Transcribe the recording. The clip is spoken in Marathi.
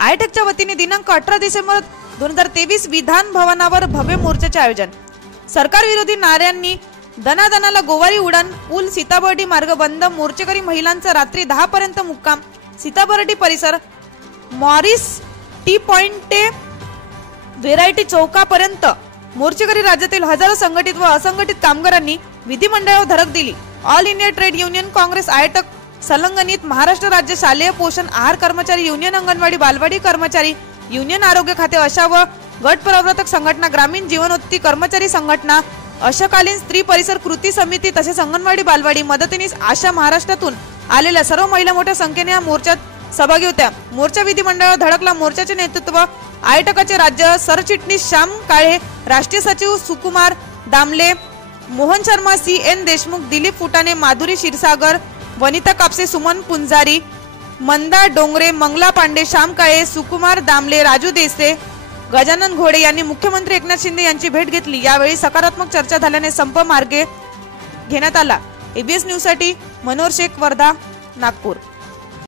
आयटेकच्या वतीने दिनांक 18 डिसेंबर 2023 विधान भवनावर भव्य मोर्चाचे आयोजन। सरकार विरोधी नाऱ्यांनी दनादनाला गोवारी उडान, पूल सीताबर्डी मार्ग बंद, मोर्चेकरी महिलांचा रात्री 10 पर्यंत मुक्काम। सीताबर्डी परिसर मॉरिस टी पॉइंट ते व्हेरायटी चौकापर्यंत मोर्चेकरी राज्यातील हजारो संघटित व असंघटित कामगारांनी विधिमंडळावर धडक दिली। All India trade union congress AITUC संलग्नित महाराष्ट्र राज्य शालेय पोषण आहार कर्मचारी युनियन, अंगणवाडी बालवाडी कर्मचारी युनियन, आरोग्य खाते आशा व गट प्रवर्तक संघटना, ग्रामीण जीवनोन्नती कर्मचारी संघटना, अशकालीन स्त्री परिसर कृती समिती तसेच अंगणवाडी बालवाडी मदतनीस आशा महाराष्ट्रातून आलेल्या सर्व महिला मोठ्या संख्येने या मोर्चात सहभागी होत्या। मोर्चा विधिमंडळावर धडकला। मोर्चाचे नेतृत्व आयटकचे राज्य सरचिटणीस श्याम काळे, राष्ट्रीय सचिव सुकुमार दामले, मोहन शर्मा, CN देशमुख, दिलीप फुटाणे, माधुरी क्षीरसागर, वनिता कापसे, सुमन पुंजारी, मंदा डोंगरे, मंगला पांडे, श्याम काळे, सुकुमार दामले, राजू देसे, गजानन घोडे यांनी मुख्यमंत्री एकनाथ शिंदे यांची भेट घेतली। यावेळी सकारात्मक चर्चा झाल्याने संप मार्गे घेण्यात आला। ABS न्यूज साठी मनोहर शेख, वर्धा, नागपूर।